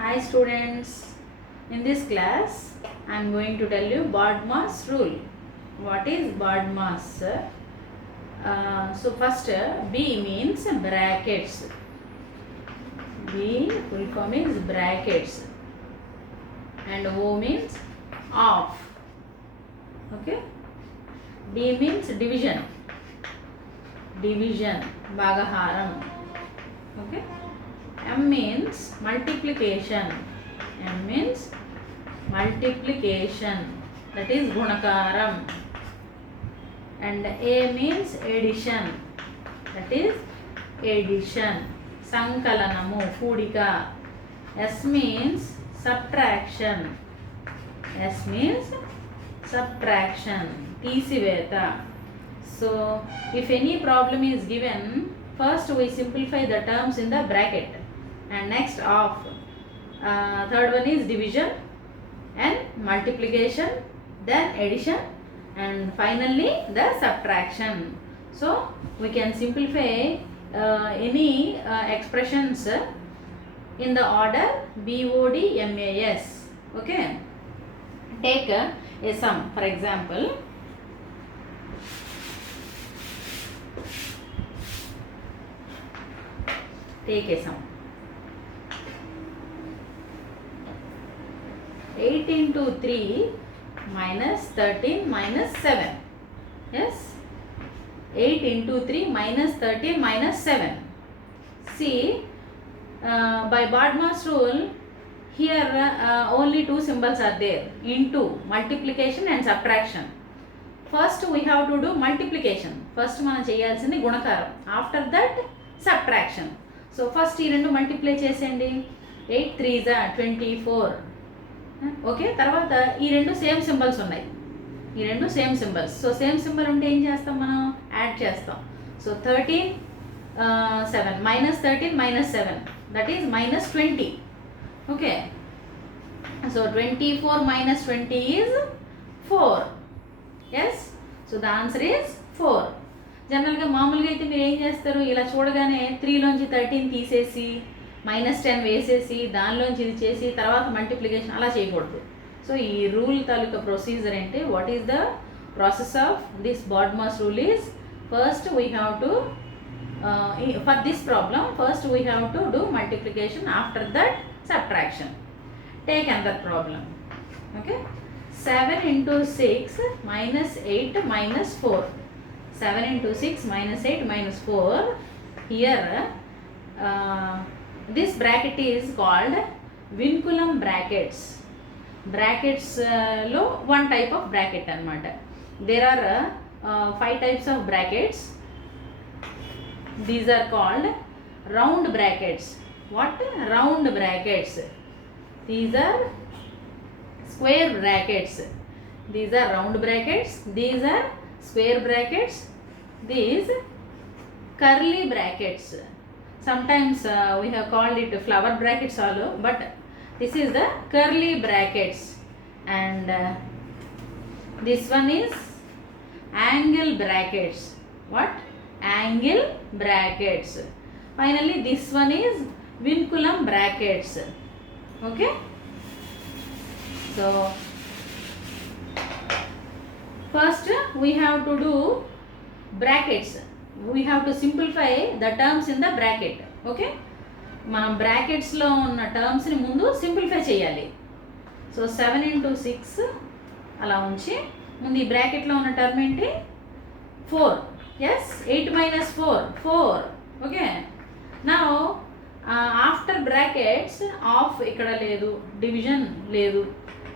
Hi students, in this class I am going to tell you BODMAS rule. What is BODMAS? So first B means brackets. B full form is brackets and O means off. Okay. D means division. Division, Bagaharam. Okay. M means multiplication. M means multiplication, that is Gunakaram. And A means addition, that is addition. Sankalanamu, Kudika. S means subtraction. S means subtraction, Tisiveta. So if any problem is given, first we simplify the terms in the bracket and next off. Third one is division and multiplication, then addition, and finally the subtraction. So we can simplify any expressions in the order BODMAS. Okay. Take a sum. For example, take a sum. 8 into 3 minus 13 minus 7. Yes. 8 into 3 minus 13 minus 7. See, by BODMAS rule, here only two symbols are there, into, multiplication and subtraction. First we have to do multiplication. First మనం చేయాల్సింది గుణకారం. After that subtraction. So first ఈ రెండు మల్టిప్లై చేసేయండి. 8 3s are 24. ఓకే. తర్వాత ఈ రెండు same symbols ఉన్నాయి. ఈ రెండు same symbols. So same symbol ఉంటే ఏం చేస్తాం, మనం యాడ్ చేస్తాం. సో 13 7 minus 13 minus 7, that is minus 20. Okay. So 24 minus 20 is 4. Yes. So the answer is 4. జనరల్గా మామూలుగా అయితే మీరు ఏం చేస్తారు, ఇలా చూడగానే 3లోంచి 13 తీసేసి -10 వేసేసి దానిలోంచి ఇది చేసి తర్వాత మల్టిప్లికేషన్ అలా చేయకూడదు. సో ఈ రూల్ తాలూకా ప్రొసీజర్ అంటే, what is the process of this BODMAS rule is, first we have to for this problem first we have to do multiplication, after that subtraction. Take another problem. Okay. 7 into 6 minus 8 minus 4. 7 into 6 minus 8 minus 4. Here this bracket is called vinculum brackets. Brackets lo one type of bracket anamata. There are 5 types of brackets. These are called round brackets. What? Round brackets. These are square brackets. These are round brackets. These are square brackets. These curly brackets. Sometimes we have called it flower brackets also, but this is the curly brackets. And this one is angle brackets. What? Angle brackets. Finally this one is vinculum brackets. Okay. So first we have to do brackets. We have to simplify the terms in the bracket. Okay. మనం బ్రాకెట్స్లో ఉన్న టర్మ్స్ని ముందు సింప్లిఫై చేయాలి. సో 7 into 6 అలా ఉంచి ముందు ఈ బ్రాకెట్లో ఉన్న టర్మ్ ఏంటి, 4. Yes. 8 minus 4 4. Okay. Now after brackets off ఇక్కడ లేదు, డివిజన్ లేదు,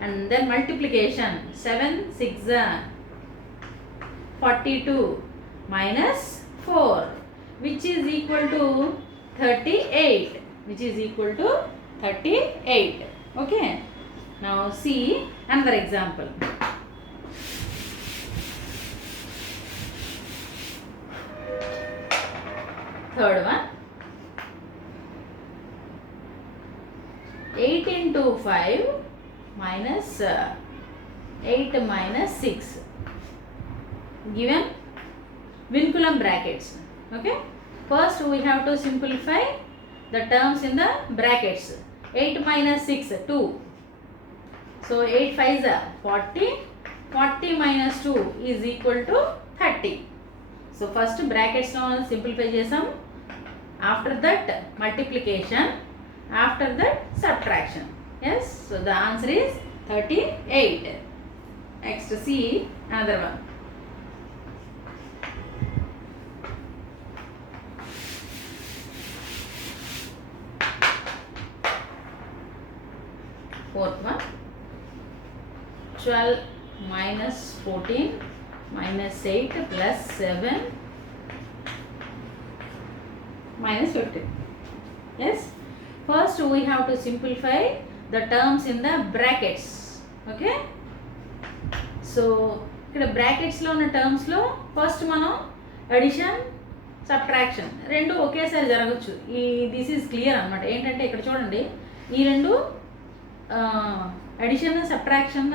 and then multiplication. 7 6 42 minus 4, which is equal to 38, which is equal to 38. Okay. Now see another example. Third one. 8 into 5 minus 8 minus 6, given vinculum brackets. Okay. First we have to simplify the terms in the brackets. 8 minus 6, 2. So 8 5s are 40. 40 minus 2 is equal to 30. So first brackets lo simplify chesam. After that multiplication. After that subtraction. Yes. So the answer is 38. Next see another one. Fourth one. 12 minus 14 minus 8 plus 7 minus 15. Yes. First we have to simplify the terms in the brackets. Okay. So ఇక్కడ brackets లో ఉన్న terms లో first మనం addition subtraction రెండు ఒకేసారి జరగచ్చు. ఈ this is clear అన్నమాట. ఏంటంటే ఇక్కడ చూడండి ఈ రెండు అడిషన్ సబ్ట్రాక్షన్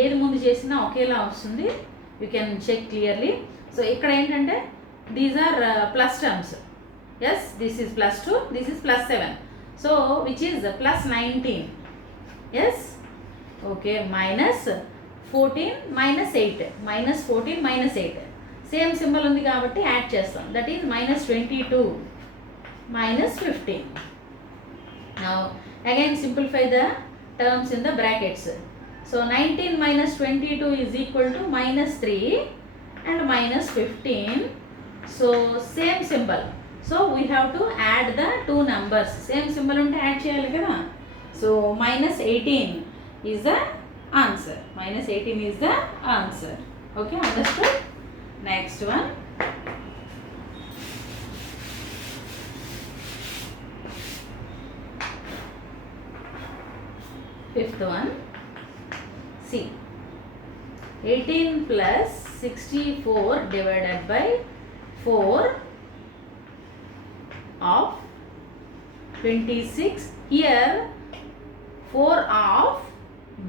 ఏది ముందు చేసినా ఒకేలా వస్తుంది. You can check clearly. So ఇక్కడ ఏంటంటే these are plus terms. Yes, this is +2, this is +7. So which is +19. Yes, okay. -14 -8, -14 -8 same symbol ఉంది కాబట్టి యాడ్ చేస్తాం. That is -22 -15. Now again simplify the terms in the brackets. So 19 minus 22 is equal to -3 and -15. So same symbol. So we have to add the two numbers. Same symbol unte add cheyali kada. So -18 is the answer. -18 is the answer. Okay, understood? Next one. Fifth one. See, 18 plus 64 divided by 4 of 26. Here 4 of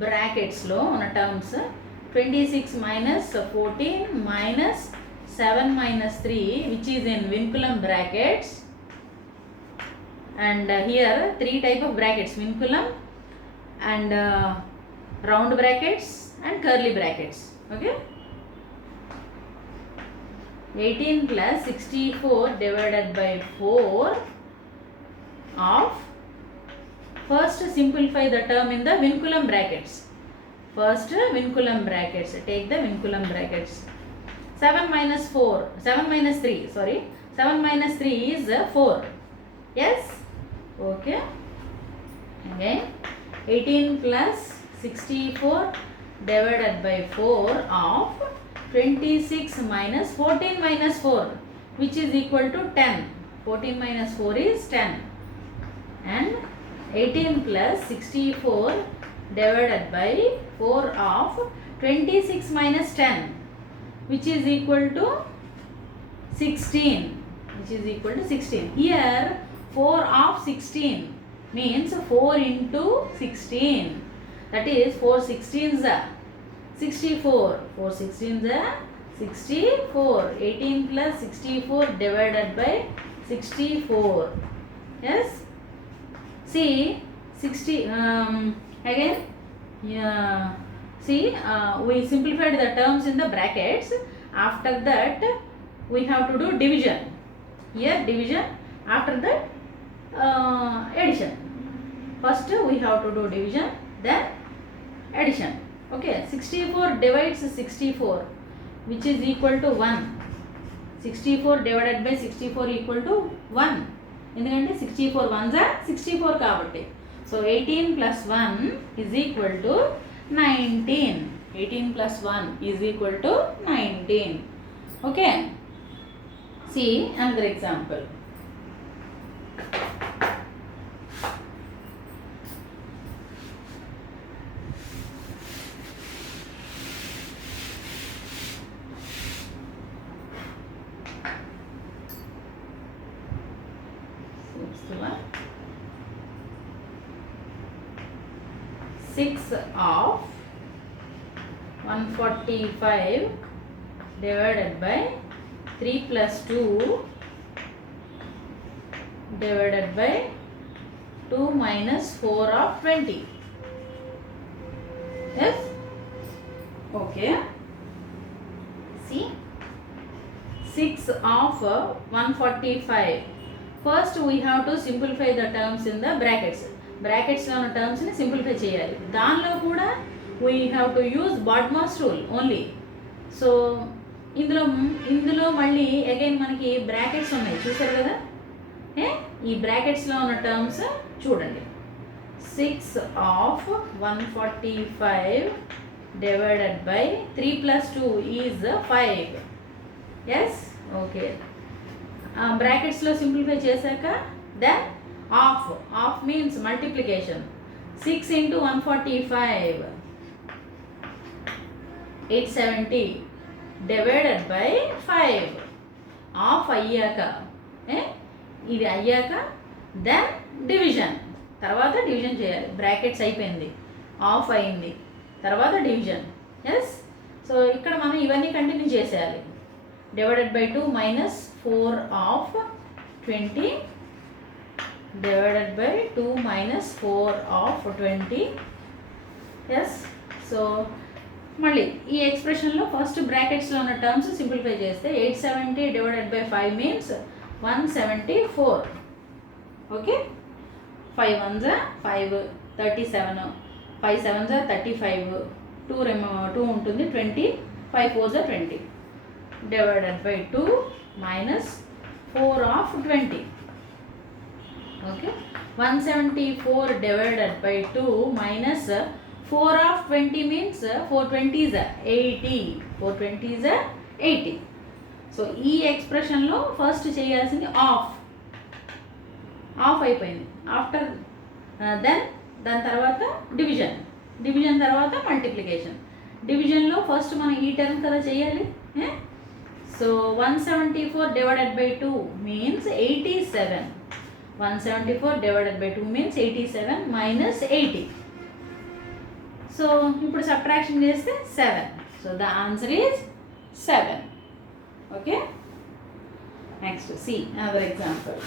brackets lo on terms 26 minus 14 minus 7 minus 3, which is in vinculum brackets. And here 3 type of brackets: vinculum and round brackets and curly brackets. Okay. 18 plus 64 divided by 4 of, first simplify the term in the vinculum brackets. First vinculum brackets, take the vinculum brackets. 7 minus 3, sorry, 7 minus 3 is 4. Yes, okay. Again 18 plus 64 divided by 4 of 26 minus 14 minus 4, which is equal to 10. 14 minus 4 is 10. And 18 plus 64 divided by 4 of 26 minus 10, which is equal to 16. Which is equal to 16. Here 4 of 16 means 4 into 16. That is 4 16s are 64. 4 16s are 64. 18 plus 64 divided by 64. Yes. See 60 again. Yeah. See, we simplified the terms in the brackets. After that we have to do division. Here division. After that addition. First we have to do division, then addition. Okay, 64 divides 64, which is equal to 1. 64 divided by 64 equal to 1. ఎందుకంటే 64 ones are 64 కాబట్టి. So 18 plus 1 is equal to 19. 18 plus 1 is equal to 19. Okay. See another example. One. 6 of 145 divided by 3 plus 2 divided by 2 minus 4 of 20. Yes? Okay. See? 6 of 145. First we have to simplify the terms in the brackets. Brackets lo ఉన్న terms ni simplify cheyali. దానిలో కూడా we have to use BODMAS rule only. So ఇందులో మళ్ళీ అగైన్ మనకి బ్రాకెట్స్ ఉన్నాయి చూసారు కదా. ఈ బ్రాకెట్స్లో ఉన్న టర్మ్స్ చూడండి. 6 of 145 divided by 3 plus 2 is 5. Yes okay. బ్రాకెట్స్లో సింప్లిఫై చేశాక then of means multiplication. 6 into 145 870 divided by 5. Of అయ్యాక ఇది అయ్యాక దెన్ డివిజన్, తర్వాత డివిజన్ చేయాలి. బ్రాకెట్స్ అయిపోయింది, ఆఫ్ అయింది, తర్వాత డివిజన్. ఎస్. సో ఇక్కడ మనం ఇవన్నీ కంటిన్యూ చేసేయాలి. Divided by 2 minus 4 of 20 divided by 2 minus 4 of 20. Yes. So మళ్ళీ ఈ ఎక్స్ప్రెషన్లో ఫస్ట్ బ్రాకెట్స్లో ఉన్న టర్మ్స్ సింప్లిఫై చేస్తే 870 డివైడెడ్ బై 5 మీన్స్ 174. ఓకే. 5 1s 5 37, 5 7s 35, 2 ఉంటుంది 20, 5 4s 20 డివైడెడ్ బై 2 minus 4 ఆఫ్ 20. ఓకే. 174 డివైడెడ్ బై 2 minus 4 of 20 means 4 20s 80. 4 20s 80. సో ఈ ఎక్స్ప్రెషన్లో ఫస్ట్ చేయాల్సింది ఆఫ్ అయిపోయింది. ఆఫ్టర్ దాని తర్వాత డివిజన్ తర్వాత మల్టిప్లికేషన్. డివిజన్లో ఫస్ట్ మనం ఈ టర్మ్ కదా చేయాలి. సో 174 డివైడెడ్ బై 2 మీన్స్ 87. 174 డివైడెడ్ బై 2 మీన్స్ 87 మైనస్ 80. సో ఇప్పుడు సబ్ట్రాక్షన్ చేస్తే 7. So the answer is 7. Okay. Next C another example.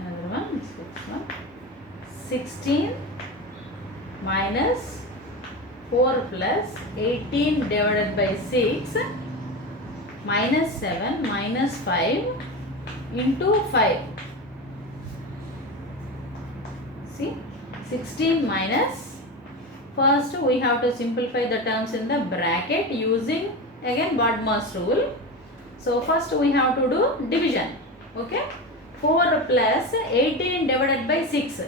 Another one, this one. 16 minus 4 plus 18 divided by 6 minus 7 minus 5 into 5. See, 16 minus, first we have to simplify the terms in the bracket using again BODMAS rule. So first we have to do division. Okay. 4 plus 18 divided by 6.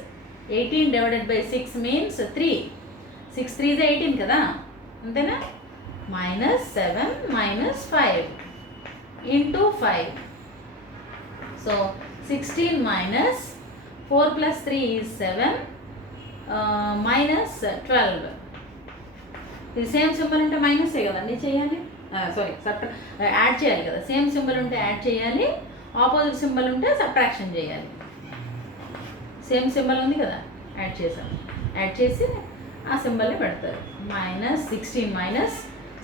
18 divided by 6 means 3. 6 3 is 18 కదా, అంతేనా. minus 7 minus 5 into 5. So 16 minus 4 plus 3 is 7 minus 12. ఇది same symbol ఉంటే మైనసే కదండి చేయాలి. Sorry add చేయాలి కదా. Same symbol ఉంటే యాడ్ చేయాలి, ఆపోజిట్ సింబల్ ఉంటే సబ్ట్రాక్షన్ చేయాలి. సేమ్ సింబల్ ఉంది కదా, యాడ్ చేసాం. యాడ్ చేసి ఆ సింబల్ని పెడతారు. మైనస్ 16 మైనస్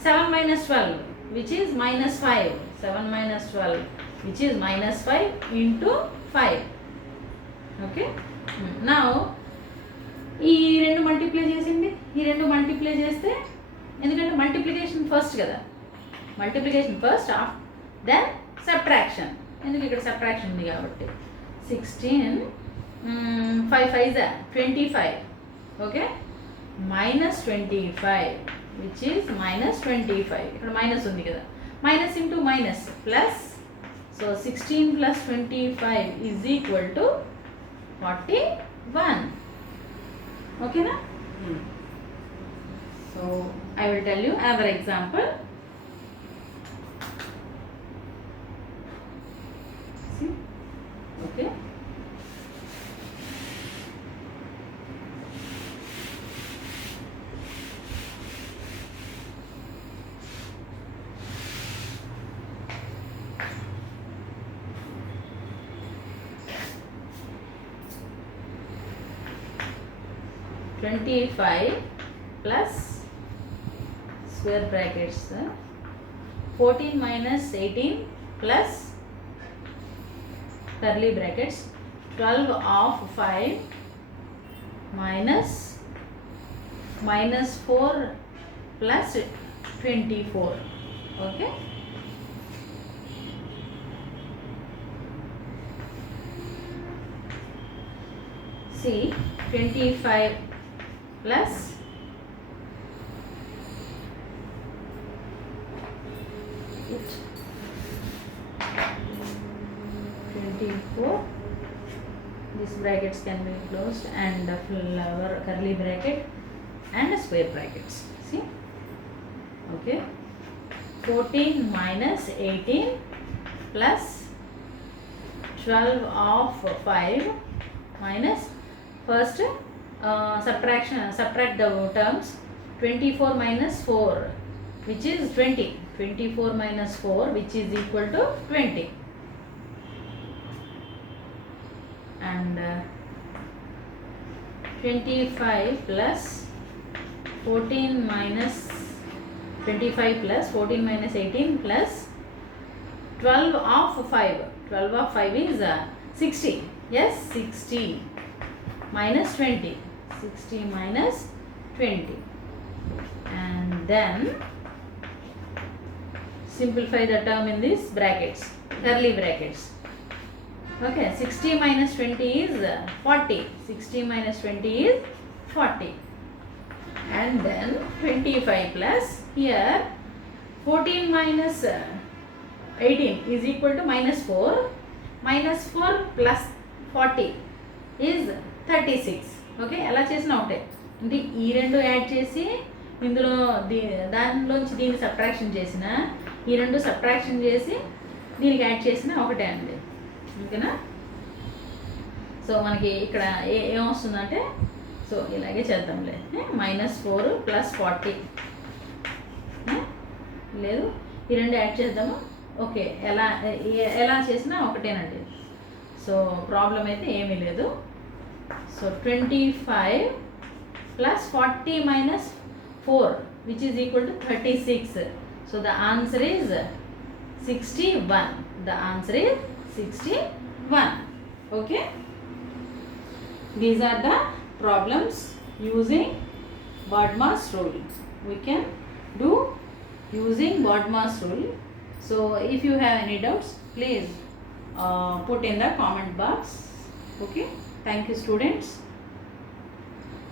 7 minus 12 which is minus 5. 7 minus 12 which is minus 5 into 5. ఓకే. నా ఈ రెండు మల్టిప్లై చేసింది, ఈ రెండు మల్టిప్లై చేస్తే, ఎందుకంటే మల్టిప్లికేషన్ ఫస్ట్ కదా, మల్టిప్లికేషన్ ఫస్ట్ దెన్ సబ్ట్రాక్షన్. ఎందుకు ఇక్కడ సబ్ట్రాక్షన్ ఉంది కాబట్టి. 16 5 5 25. Okay. minus 25 which is minus 25. ఇక్కడ మైనస్ ఉంది కదా, minus into minus plus. So 16 plus 25 is equal to 41. ఓకేనా. So I will tell you another example. See? Okay. 25 plus square brackets 14 minus 18 plus curly brackets 12 of 5 minus 4 plus 24. Okay. See, 25 plus 24, these brackets can be closed, and the flower curly bracket and a square brackets. See, okay, 14 minus 18 plus 12 of 5 minus first subtract the terms. 24 minus 4 which is 20. 24 minus 4 which is equal to 20. And 25 plus 14 minus 25 plus 14 minus 18 plus 12 of 5. 12 of 5 is 60. Yes, 60 minus 20. 60 minus 20. And then simplify the term in these brackets, curly brackets. Okay, 60 minus 20 is 40. 60 minus 20 is 40. And then 25 plus here 14 minus 18 is equal to minus 4. Minus 4 plus 40 is 36. ఓకే, ఎలా చేసినా ఒకటే. అంటే ఈ రెండు యాడ్ చేసి ఇందులో దానిలోంచి దీన్ని సబ్ట్రాక్షన్ చేసిన, ఈ రెండు సబ్ట్రాక్షన్ చేసి దీనికి యాడ్ చేసిన ఒకటే అండి. ఓకేనా? సో మనకి ఇక్కడ ఏమొస్తుందంటే, సో ఇలాగే చేద్దాంలే. మైనస్ 4 ప్లస్ 40 లేదు, ఈ రెండు యాడ్ చేద్దాము. ఓకే, ఎలా చేసినా ఒకటేనండి. సో ప్రాబ్లం అయితే ఏమీ లేదు. సో 25 plus 40 minus 4 which is equal to 36. So the answer is 61. The answer is 61. Okay. These are the problems using BODMAS rule. We can do using BODMAS rule. So if you have any doubts, please put in the comment box. Okay. Thank you, students.